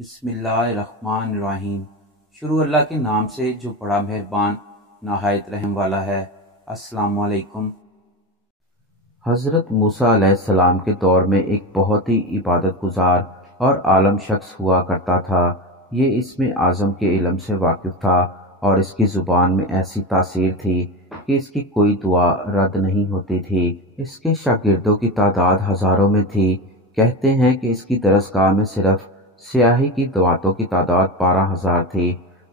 بسم اللہ الرحمن الرحیم۔ شروع اللہ کے نام سے جو بڑا مہربان نہایت رحم والا ہے۔ السلام علیکم۔ حضرت موسیٰ علیہ السلام کے دور میں ایک بہت ہی عبادت گزار اور عالم شخص ہوا کرتا تھا۔ یہ اسم اعظم کے علم سے واقف تھا اور اس کی زبان میں ایسی تاثیر تھی کہ اس کی کوئی دعا رد نہیں ہوتی تھی۔ اس کے شاگردوں کی تعداد ہزاروں میں تھی۔ کہتے ہیں کہ اس کی درسگاہ میں صرف سیاہی کی دعاتوں کی تعداد 12,000 تھی۔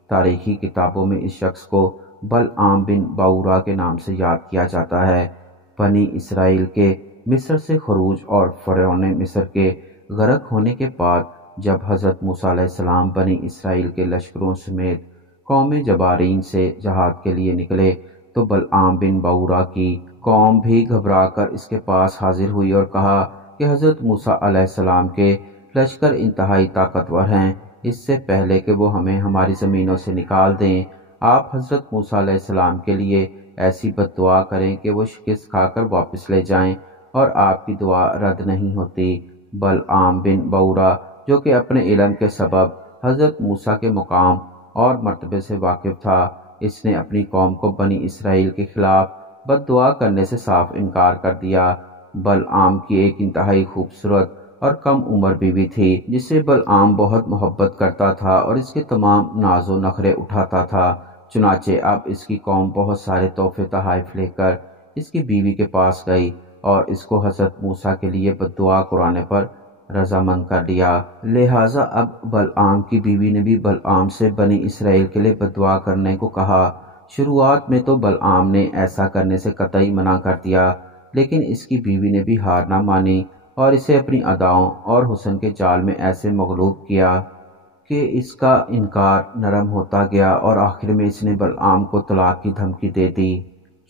تاریخی کتابوں میں اس شخص کو بلعام بن باورا کے نام سے یاد کیا جاتا ہے۔ بنی اسرائیل کے مصر سے خروج اور فرعون مصر کے غرق ہونے کے بعد جب حضرت موسیٰ علیہ السلام بنی اسرائیل کے لشکروں سمیت قوم جبارین سے جہاد کے لیے نکلے تو بلعام بن باورا کی قوم بھی گھبرا کر اس کے پاس حاضر ہوئی اور کہا کہ حضرت موسیٰ علیہ السلام کے لشکر انتہائی طاقتور ہیں، اس سے پہلے کہ وہ ہمیں ہماری زمینوں سے نکال دیں آپ حضرت موسیٰ علیہ السلام کے لیے ایسی بد دعا کریں کہ وہ شکست کھا کر واپس لے جائیں اور آپ کی دعا رد نہیں ہوتی۔ بلعام بن باورا جو کہ اپنے علم کے سبب حضرت موسیٰ کے مقام اور مرتبے سے واقف تھا، اس نے اپنی قوم کو بنی اسرائیل کے خلاف بد دعا کرنے سے صاف انکار کر دیا۔ بلعام کی ایک انتہائی خوبصورت اور کم عمر بیوی تھی جسے بلعام بہت محبت کرتا تھا اور اس کے تمام ناز و نخرے اٹھاتا تھا۔ چنانچہ اب اس کی قوم بہت سارے تحفے تحائف لے کر اس کی بیوی کے پاس گئی اور اس کو حضرت موسیٰ کے لیے بد دعا قرانے پر رضامند کر لیا۔ لہٰذا اب بلعام کی بیوی نے بھی بلعام سے بنی اسرائیل کے لیے بد دعا کرنے کو کہا۔ شروعات میں تو بلعام نے ایسا کرنے سے قطعی منع کر دیا، لیکن اس کی بیوی نے بھی ہار نہ مانی اور اسے اپنی اداؤں اور حسن کے جال میں ایسے مغلوب کیا کہ اس کا انکار نرم ہوتا گیا اور آخر میں اس نے بلعام کو طلاق کی دھمکی دے دی۔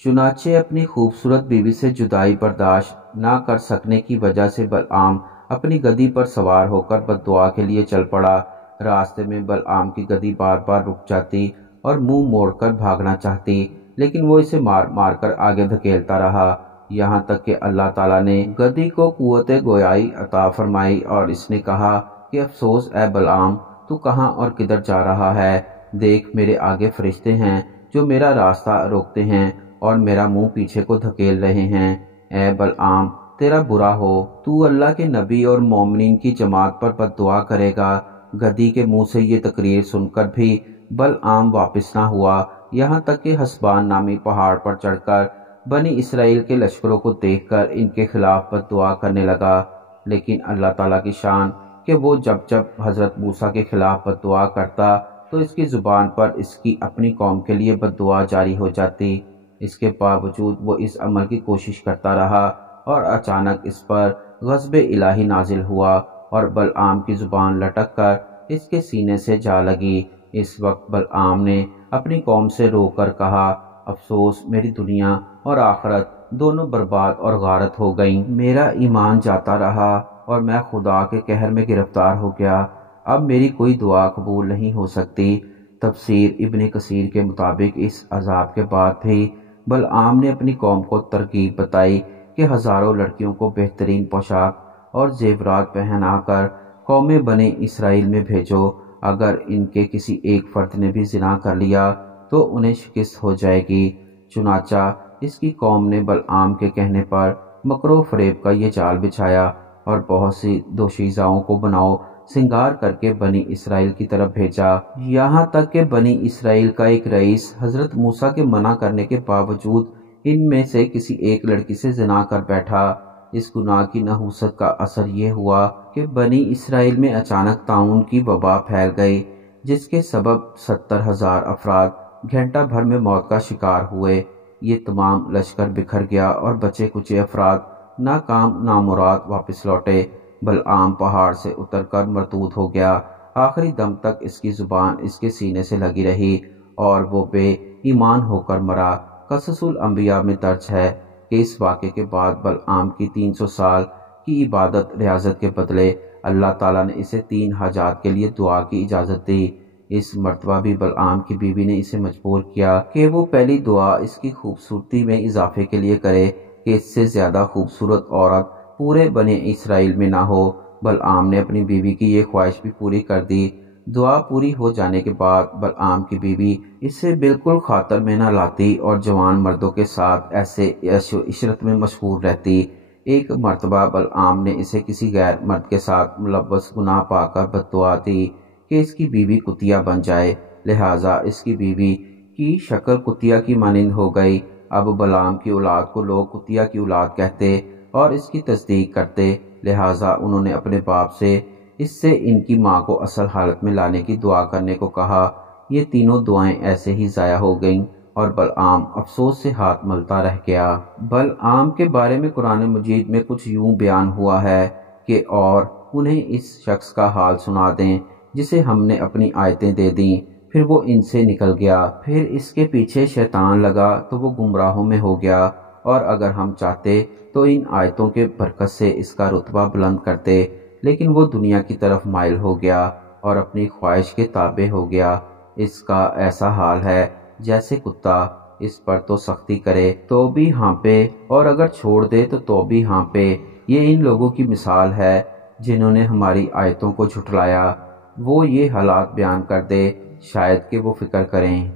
چنانچہ اپنی خوبصورت بیوی سے جدائی برداشت نہ کر سکنے کی وجہ سے بلعام اپنی گدی پر سوار ہو کر بد دعا کے لیے چل پڑا۔ راستے میں بلعام کی گدی بار بار رک جاتی اور منہ موڑ کر بھاگنا چاہتی، لیکن وہ اسے مار مار کر آگے دھکیلتا رہا، یہاں تک کہ اللہ تعالیٰ نے گدی کو قوت گویائی عطا فرمائی اور اس نے کہا کہ افسوس اے بلعام، تو کہاں اور کدھر جا رہا ہے؟ دیکھ میرے آگے فرشتے ہیں جو میرا راستہ روکتے ہیں اور میرا منہ پیچھے کو دھکیل رہے ہیں۔ اے بلعام، تیرا برا ہو، تو اللہ کے نبی اور مومنین کی جماعت پر بد دعا کرے گا۔ گدی کے منہ سے یہ تقریر سن کر بھی بلعام واپس نہ ہوا، یہاں تک کہ حسبان نامی پہاڑ پر چڑھ کر بنی اسرائیل کے لشکروں کو دیکھ کر ان کے خلاف بد دعا کرنے لگا۔ لیکن اللہ تعالیٰ کی شان کہ وہ جب جب حضرت موسیٰ کے خلاف بد دعا کرتا تو اس کی زبان پر اس کی اپنی قوم کے لیے بد دعا جاری ہو جاتی۔ اس کے باوجود وہ اس عمل کی کوشش کرتا رہا اور اچانک اس پر غضب الہی نازل ہوا اور بلعام کی زبان لٹک کر اس کے سینے سے جا لگی۔ اس وقت بلعام نے اپنی قوم سے رو کر کہا، افسوس، میری دنیا اور آخرت دونوں برباد اور غارت ہو گئیں۔ میرا ایمان جاتا رہا اور میں خدا کے قہر میں گرفتار ہو گیا۔ اب میری کوئی دعا قبول نہیں ہو سکتی۔ تفسیر ابن کثیر کے مطابق اس عذاب کے بعد بھی بلعام نے اپنی قوم کو ترغیب بتائی کہ ہزاروں لڑکیوں کو بہترین پوشاک اور زیورات پہنا کر قوم بنی اسرائیل میں بھیجو، اگر ان کے کسی ایک فرد نے بھی زنا کر لیا تو انہیں شکست ہو جائے گی۔ چنانچہ اس کی قوم نے بلعام کے کہنے پر مکر و فریب کا یہ جال بچھایا اور بہت سی دوشیزاؤں کو بناؤ سنگار کر کے بنی اسرائیل کی طرف بھیجا، یہاں تک کہ بنی اسرائیل کا ایک رئیس حضرت موسیٰ کے منع کرنے کے باوجود ان میں سے کسی ایک لڑکی سے زنا کر بیٹھا۔ اس گناہ کی نحوست کا اثر یہ ہوا کہ بنی اسرائیل میں اچانک طاعون کی وبا پھیل گئی، جس کے سبب 70,000 افراد گھنٹہ بھر میں موت کا شکار ہوئے۔ یہ تمام لشکر بکھر گیا اور بچے کچے افراد ناکام نامراد واپس لوٹے۔ بلعام پہاڑ سے اتر کر مردود ہو گیا، آخری دم تک اس کی زبان اس کے سینے سے لگی رہی اور وہ بے ایمان ہو کر مرا۔ قصص الانبیاء میں درج ہے کہ اس واقعے کے بعد بلعام کی 300 سال کی عبادت ریاضت کے بدلے اللہ تعالیٰ نے اسے 3 حاجات کے لیے دعا کی اجازت دی۔ اس مرتبہ بھی بلعام کی بیوی نے اسے مجبور کیا کہ وہ پہلی دعا اس کی خوبصورتی میں اضافے کے لیے کرے کہ اس سے زیادہ خوبصورت عورت پورے بنی اسرائیل میں نہ ہو۔ بلعام نے اپنی بیوی کی یہ خواہش بھی پوری کر دی۔ دعا پوری ہو جانے کے بعد بلعام کی بیوی اس سے بالکل خاطر میں نہ لاتی اور جوان مردوں کے ساتھ ایسے عیش و عشرت میں مشغول رہتی۔ ایک مرتبہ بلعام نے اسے کسی غیر مرد کے ساتھ ملوث گناہ پا کر بد دعا دی کہ اس کی بیوی کتیا بن جائے، لہٰذا اس کی بیوی کی شکل کتیا کی مانند ہو گئی۔ اب بلعام کی اولاد کو لوگ کتیا کی اولاد کہتے اور اس کی تصدیق کرتے، لہٰذا انہوں نے اپنے باپ سے اس سے ان کی ماں کو اصل حالت میں لانے کی دعا کرنے کو کہا۔ یہ تینوں دعائیں ایسے ہی ضائع ہو گئیں اور بلعام افسوس سے ہاتھ ملتا رہ گیا۔ بلعام کے بارے میں قرآن مجید میں کچھ یوں بیان ہوا ہے کہ اور انہیں اس شخص کا حال سنا دیں جسے ہم نے اپنی آیتیں دے دیں، پھر وہ ان سے نکل گیا، پھر اس کے پیچھے شیطان لگا تو وہ گمراہوں میں ہو گیا، اور اگر ہم چاہتے تو ان آیتوں کے برکت سے اس کا رتبہ بلند کرتے، لیکن وہ دنیا کی طرف مائل ہو گیا اور اپنی خواہش کے تابع ہو گیا۔ اس کا ایسا حال ہے جیسے کتا، اس پر تو سختی کرے تو بھی ہانپے اور اگر چھوڑ دے تو بھی ہانپے۔ یہ ان لوگوں کی مثال ہے جنہوں نے ہماری آیتوں کو جھٹلایا۔ وہ یہ حالات بیان کر دے، شاید کہ وہ فکر کریں۔